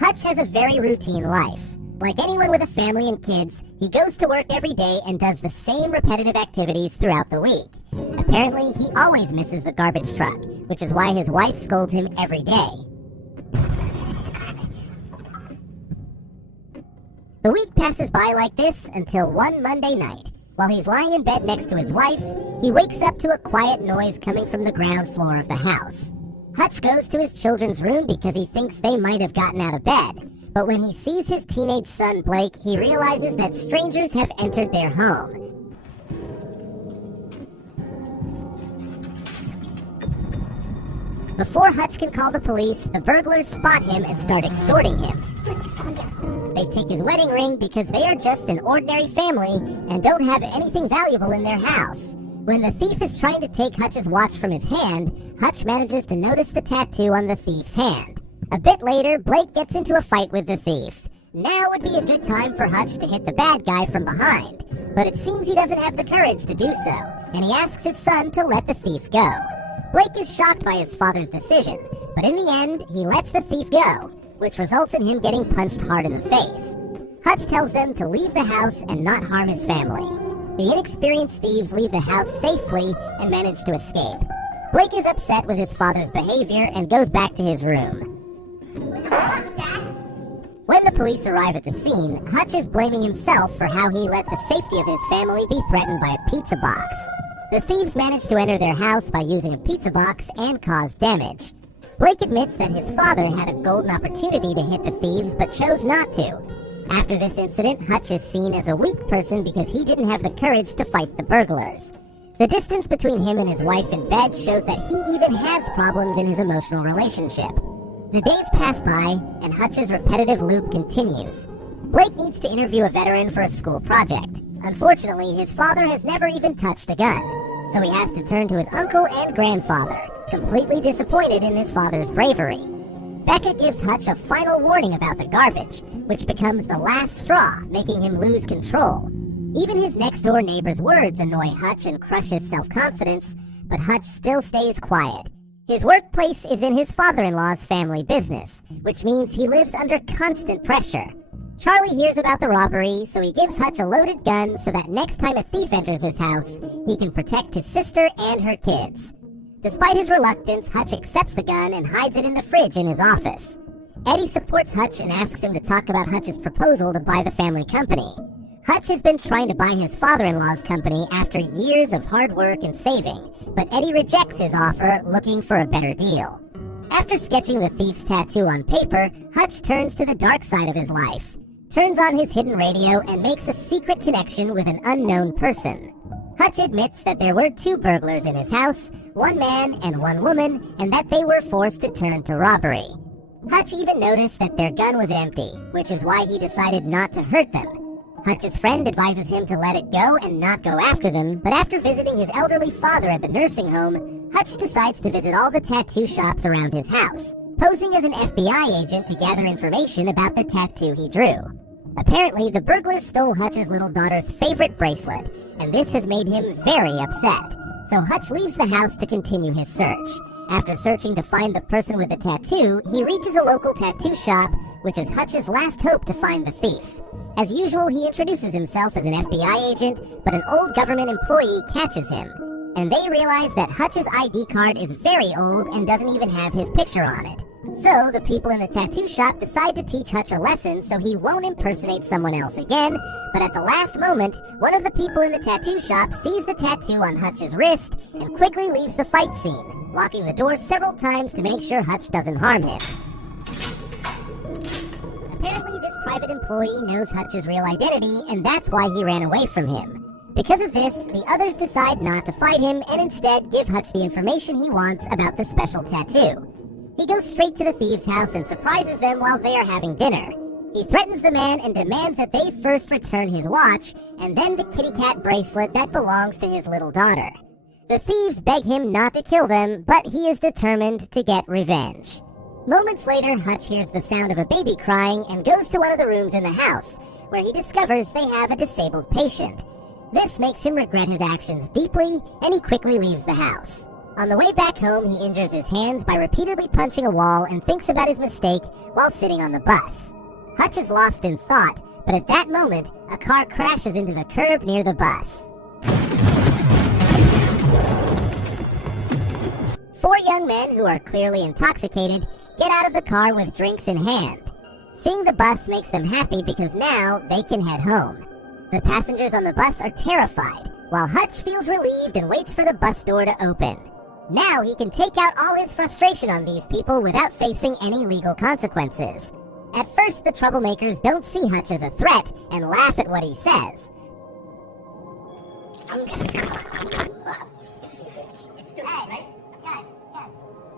Hutch has a very routine life. Like anyone with a family and kids, he goes to work every day and does the same repetitive activities throughout the week. Apparently, he always misses the garbage truck, which is why his wife scolds him every day. The week passes by like this until one Monday night. While he's lying in bed next to his wife, he wakes up to a quiet noise coming from the ground floor of the house. Hutch goes to his children's room because he thinks they might have gotten out of bed. But when he sees his teenage son Blake, he realizes that strangers have entered their home. Before Hutch can call the police, the burglars spot him and start extorting him. They take his wedding ring because they are just an ordinary family and don't have anything valuable in their house. When the thief is trying to take Hutch's watch from his hand, Hutch manages to notice the tattoo on the thief's hand. A bit later, Blake gets into a fight with the thief. Now would be a good time for Hutch to hit the bad guy from behind, but it seems he doesn't have the courage to do so, and he asks his son to let the thief go. Blake is shocked by his father's decision, but in the end, he lets the thief go, which results in him getting punched hard in the face. Hutch tells them to leave the house and not harm his family. The inexperienced thieves leave the house safely and manage to escape. Blake is upset with his father's behavior and goes back to his room. When the police arrive at the scene, Hutch is blaming himself for how he let the safety of his family be threatened by a pizza box. The thieves manage to enter their house by using a pizza box and cause damage. Blake admits that his father had a golden opportunity to hit the thieves but chose not to. After this incident, Hutch is seen as a weak person because he didn't have the courage to fight the burglars. The distance between him and his wife in bed shows that he even has problems in his emotional relationship. The days pass by, and Hutch's repetitive loop continues. Blake needs to interview a veteran for a school project. Unfortunately, his father has never even touched a gun, so he has to turn to his uncle and grandfather, completely disappointed in his father's bravery. Becca gives Hutch a final warning about the garbage, which becomes the last straw, making him lose control. Even his next-door neighbor's words annoy Hutch and crush his self-confidence, but Hutch still stays quiet. His workplace is in his father-in-law's family business, which means he lives under constant pressure. Charlie hears about the robbery, so he gives Hutch a loaded gun so that next time a thief enters his house, he can protect his sister and her kids. Despite his reluctance, Hutch accepts the gun and hides it in the fridge in his office. Eddie supports Hutch and asks him to talk about Hutch's proposal to buy the family company. Hutch has been trying to buy his father-in-law's company after years of hard work and saving, but Eddie rejects his offer, looking for a better deal. After sketching the thief's tattoo on paper, Hutch turns to the dark side of his life, turns on his hidden radio, and makes a secret connection with an unknown person. Hutch admits that there were 2 burglars in his house, 1 man and 1 woman, and that they were forced to turn to robbery. Hutch even noticed that their gun was empty, which is why he decided not to hurt them. Hutch's friend advises him to let it go and not go after them, but after visiting his elderly father at the nursing home, Hutch decides to visit all the tattoo shops around his house, posing as an FBI agent to gather information about the tattoo he drew. Apparently, the burglars stole Hutch's little daughter's favorite bracelet, and this has made him very upset, so Hutch leaves the house to continue his search. After searching to find the person with the tattoo, he reaches a local tattoo shop, which is Hutch's last hope to find the thief. As usual, he introduces himself as an FBI agent, but an old government employee catches him, and they realize that Hutch's ID card is very old and doesn't even have his picture on it. So, the people in the tattoo shop decide to teach Hutch a lesson so he won't impersonate someone else again, but at the last moment, one of the people in the tattoo shop sees the tattoo on Hutch's wrist and quickly leaves the fight scene, locking the door several times to make sure Hutch doesn't harm him. Apparently, this private employee knows Hutch's real identity, and that's why he ran away from him. Because of this, the others decide not to fight him and instead give Hutch the information he wants about the special tattoo. He goes straight to the thieves' house and surprises them while they are having dinner. He threatens the man and demands that they first return his watch and then the kitty cat bracelet that belongs to his little daughter. The thieves beg him not to kill them, but he is determined to get revenge. Moments later, Hutch hears the sound of a baby crying and goes to one of the rooms in the house, where he discovers they have a disabled patient. This makes him regret his actions deeply, and he quickly leaves the house. On the way back home, he injures his hands by repeatedly punching a wall and thinks about his mistake while sitting on the bus. Hutch is lost in thought, but at that moment, a car crashes into the curb near the bus. 4 young men who are clearly intoxicated get out of the car with drinks in hand. Seeing the bus makes them happy because now they can head home. The passengers on the bus are terrified, while Hutch feels relieved and waits for the bus door to open. Now he can take out all his frustration on these people without facing any legal consequences. At first, the troublemakers don't see Hutch as a threat and laugh at what he says.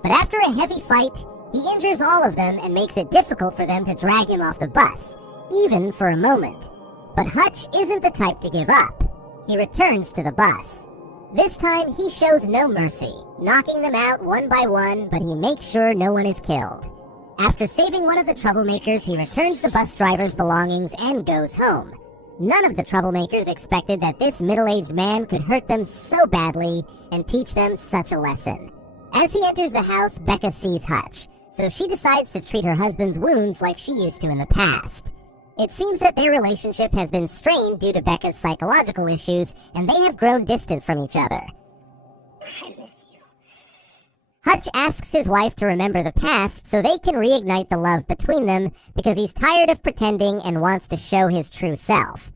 But after a heavy fight, he injures all of them and makes it difficult for them to drag him off the bus, even for a moment. But Hutch isn't the type to give up. He returns to the bus. This time, he shows no mercy, knocking them out one by one, but he makes sure no one is killed. After saving one of the troublemakers, he returns the bus driver's belongings and goes home. None of the troublemakers expected that this middle-aged man could hurt them so badly and teach them such a lesson. As he enters the house, Becca sees Hutch, so she decides to treat her husband's wounds like she used to in the past. It seems that their relationship has been strained due to Becca's psychological issues, and they have grown distant from each other. I miss you. Hutch asks his wife to remember the past so they can reignite the love between them because he's tired of pretending and wants to show his true self.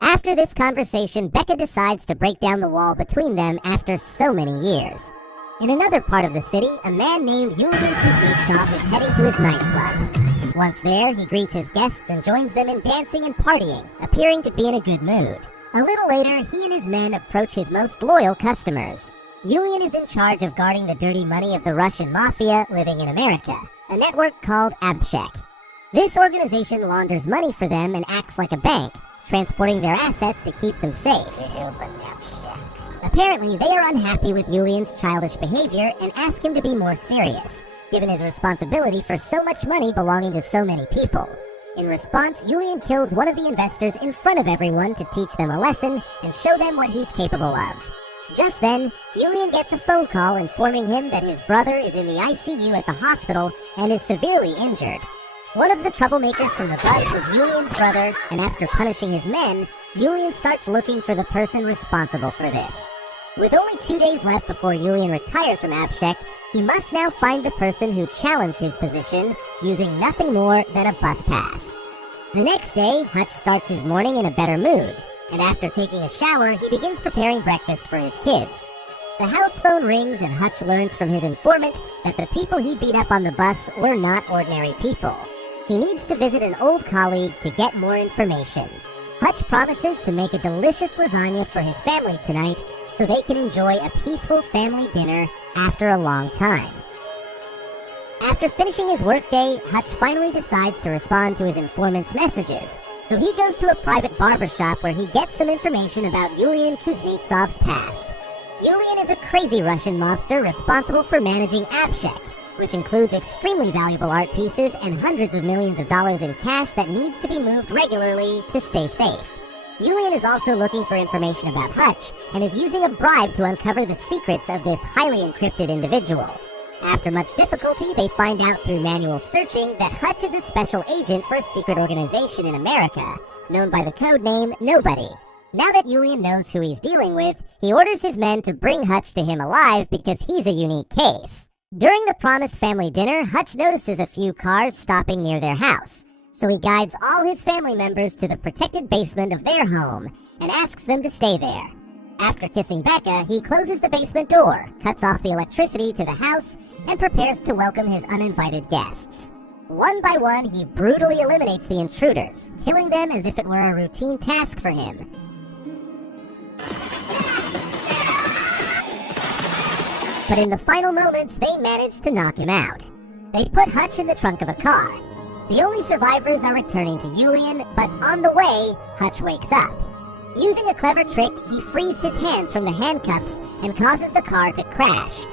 After this conversation, Becca decides to break down the wall between them after so many years. In another part of the city, a man named Yulian Kuznetsov is heading to his nightclub. Once there, he greets his guests and joins them in dancing and partying, appearing to be in a good mood. A little later, he and his men approach his most loyal customers. Yulian is in charge of guarding the dirty money of the Russian mafia living in America, a network called Abshek. This organization launders money for them and acts like a bank, transporting their assets to keep them safe. Apparently, they are unhappy with Yulian's childish behavior and ask him to be more serious, given his responsibility for so much money belonging to so many people. In response, Yulian kills one of the investors in front of everyone to teach them a lesson and show them what he's capable of. Just then, Yulian gets a phone call informing him that his brother is in the ICU at the hospital and is severely injured. One of the troublemakers from the bus was Yulian's brother, and after punishing his men, Yulian starts looking for the person responsible for this. With only 2 days left before Yulian retires from Abshek, he must now find the person who challenged his position using nothing more than a bus pass. The next day, Hutch starts his morning in a better mood, and after taking a shower, he begins preparing breakfast for his kids. The house phone rings and Hutch learns from his informant that the people he beat up on the bus were not ordinary people. He needs to visit an old colleague to get more information. Hutch promises to make a delicious lasagna for his family tonight so they can enjoy a peaceful family dinner after a long time. After finishing his workday, Hutch finally decides to respond to his informant's messages, so he goes to a private barbershop where he gets some information about Yulian Kuznetsov's past. Yulian is a crazy Russian mobster responsible for managing Abshek, which includes extremely valuable art pieces and hundreds of millions of dollars in cash that needs to be moved regularly to stay safe. Yulian is also looking for information about Hutch and is using a bribe to uncover the secrets of this highly encrypted individual. After much difficulty, they find out through manual searching that Hutch is a special agent for a secret organization in America, known by the code name Nobody. Now that Yulian knows who he's dealing with, he orders his men to bring Hutch to him alive because he's a unique case. During the promised family dinner, Hutch notices a few cars stopping near their house, so he guides all his family members to the protected basement of their home and asks them to stay there. After kissing Becca, he closes the basement door, cuts off the electricity to the house, and prepares to welcome his uninvited guests. One by one, he brutally eliminates the intruders, killing them as if it were a routine task for him. But in the final moments, they manage to knock him out. They put Hutch in the trunk of a car. The only survivors are returning to Yulian, but on the way, Hutch wakes up. Using a clever trick, he frees his hands from the handcuffs and causes the car to crash,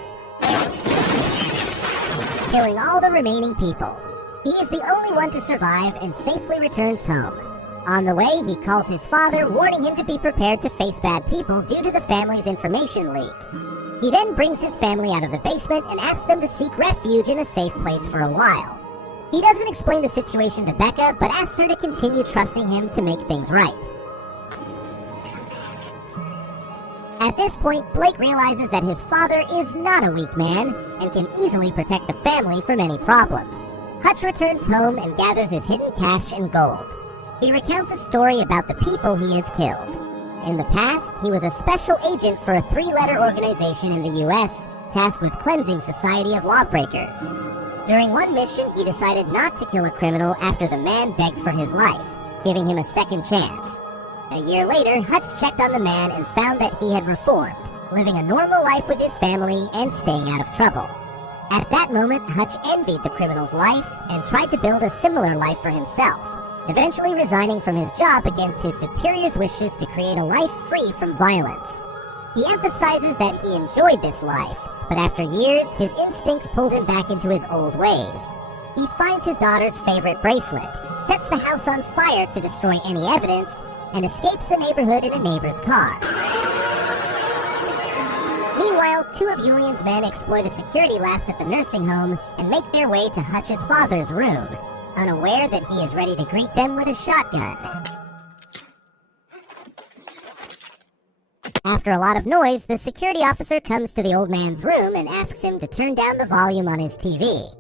killing all the remaining people. He is the only one to survive and safely returns home. On the way, he calls his father, warning him to be prepared to face bad people due to the family's information leak. He then brings his family out of the basement and asks them to seek refuge in a safe place for a while. He doesn't explain the situation to Becca, but asks her to continue trusting him to make things right. At this point, Blake realizes that his father is not a weak man and can easily protect the family from any problem. Hutch returns home and gathers his hidden cash and gold. He recounts a story about the people he has killed. In the past, he was a special agent for a 3-letter organization in the US tasked with cleansing society of lawbreakers. During one mission, he decided not to kill a criminal after the man begged for his life, giving him a second chance. A year later, Hutch checked on the man and found that he had reformed, living a normal life with his family and staying out of trouble. At that moment, Hutch envied the criminal's life and tried to build a similar life for himself, eventually resigning from his job against his superior's wishes to create a life free from violence. He emphasizes that he enjoyed this life, but after years, his instincts pulled him back into his old ways. He finds his daughter's favorite bracelet, sets the house on fire to destroy any evidence, and escapes the neighborhood in a neighbor's car. Meanwhile, 2 of Julian's men exploit a security lapse at the nursing home and make their way to Hutch's father's room, unaware that he is ready to greet them with a shotgun. After a lot of noise, the security officer comes to the old man's room and asks him to turn down the volume on his TV.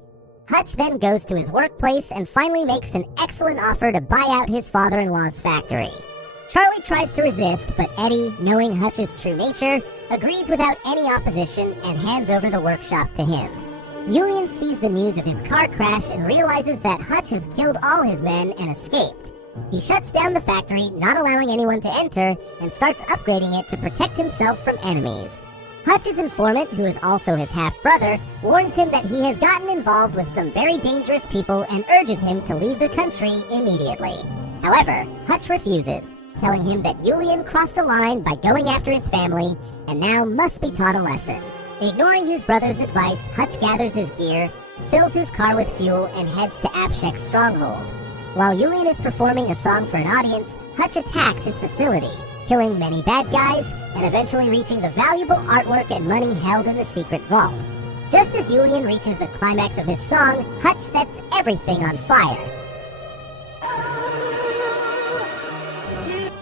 Hutch then goes to his workplace and finally makes an excellent offer to buy out his father-in-law's factory. Charlie tries to resist, but Eddie, knowing Hutch's true nature, agrees without any opposition and hands over the workshop to him. Julian sees the news of his car crash and realizes that Hutch has killed all his men and escaped. He shuts down the factory, not allowing anyone to enter, and starts upgrading it to protect himself from enemies. Hutch's informant, who is also his half-brother, warns him that he has gotten involved with some very dangerous people and urges him to leave the country immediately. However, Hutch refuses, telling him that Julian crossed a line by going after his family and now must be taught a lesson. Ignoring his brother's advice, Hutch gathers his gear, fills his car with fuel, and heads to Abshek's stronghold. While Julian is performing a song for an audience, Hutch attacks his facility, killing many bad guys and eventually reaching the valuable artwork and money held in the secret vault. Just as Julian reaches the climax of his song, Hutch sets everything on fire.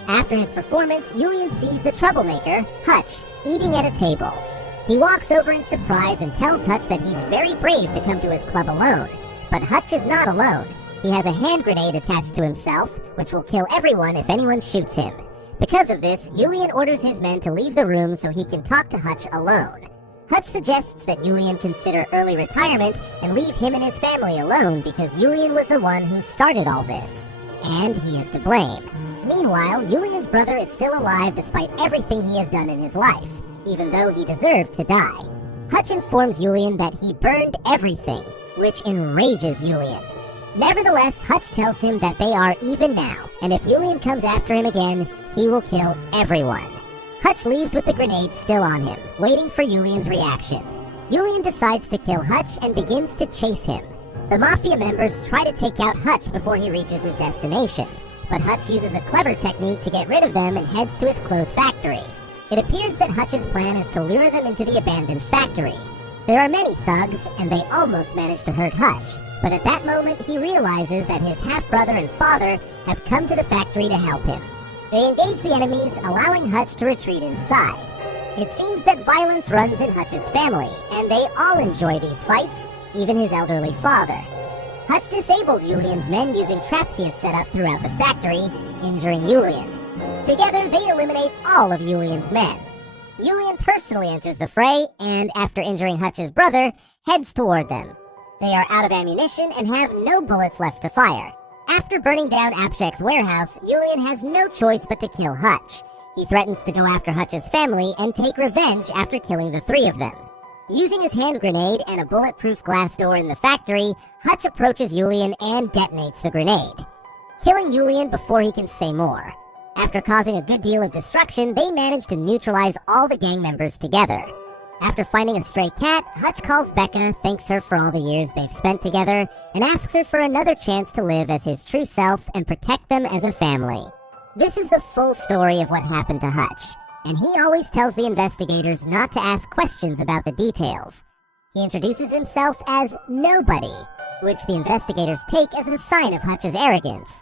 After his performance, Julian sees the troublemaker, Hutch, eating at a table. He walks over in surprise and tells Hutch that he's very brave to come to his club alone. But Hutch is not alone. He has a hand grenade attached to himself, which will kill everyone if anyone shoots him. Because of this, Julian orders his men to leave the room so he can talk to Hutch alone. Hutch suggests that Julian consider early retirement and leave him and his family alone because Julian was the one who started all this. And he is to blame. Meanwhile, Julian's brother is still alive despite everything he has done in his life, even though he deserved to die. Hutch informs Julian that he burned everything, which enrages Julian. Nevertheless, Hutch tells him that they are even now, and if Julian comes after him again, he will kill everyone. Hutch leaves with the grenade still on him, waiting for Julian's reaction. Julian decides to kill Hutch and begins to chase him. The Mafia members try to take out Hutch before he reaches his destination, but Hutch uses a clever technique to get rid of them and heads to his clothes factory. It appears that Hutch's plan is to lure them into the abandoned factory. There are many thugs, and they almost manage to hurt Hutch, but at that moment he realizes that his half-brother and father have come to the factory to help him. They engage the enemies, allowing Hutch to retreat inside. It seems that violence runs in Hutch's family, and they all enjoy these fights, even his elderly father. Hutch disables Julian's men using traps he has set up throughout the factory, injuring Julian. Together, they eliminate all of Julian's men. Julian personally enters the fray, and after injuring Hutch's brother, heads toward them. They are out of ammunition and have no bullets left to fire. After burning down Abshek's warehouse, Julian has no choice but to kill Hutch. He threatens to go after Hutch's family and take revenge after killing the 3 of them. Using his hand grenade and a bulletproof glass door in the factory, Hutch approaches Julian and detonates the grenade, killing Julian before he can say more. After causing a good deal of destruction, they manage to neutralize all the gang members together. After finding a stray cat, Hutch calls Becca, thanks her for all the years they've spent together, and asks her for another chance to live as his true self and protect them as a family. This is the full story of what happened to Hutch. and he always tells the investigators not to ask questions about the details. He introduces himself as Nobody, which the investigators take as a sign of Hutch's arrogance.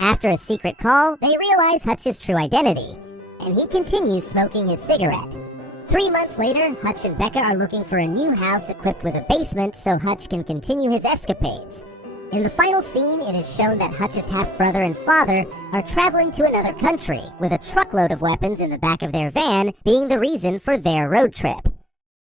After a secret call, they realize Hutch's true identity, and he continues smoking his cigarette. 3 months later, Hutch and Becca are looking for a new house equipped with a basement so Hutch can continue his escapades. In the final scene, it is shown that Hutch's half-brother and father are traveling to another country, with a truckload of weapons in the back of their van being the reason for their road trip.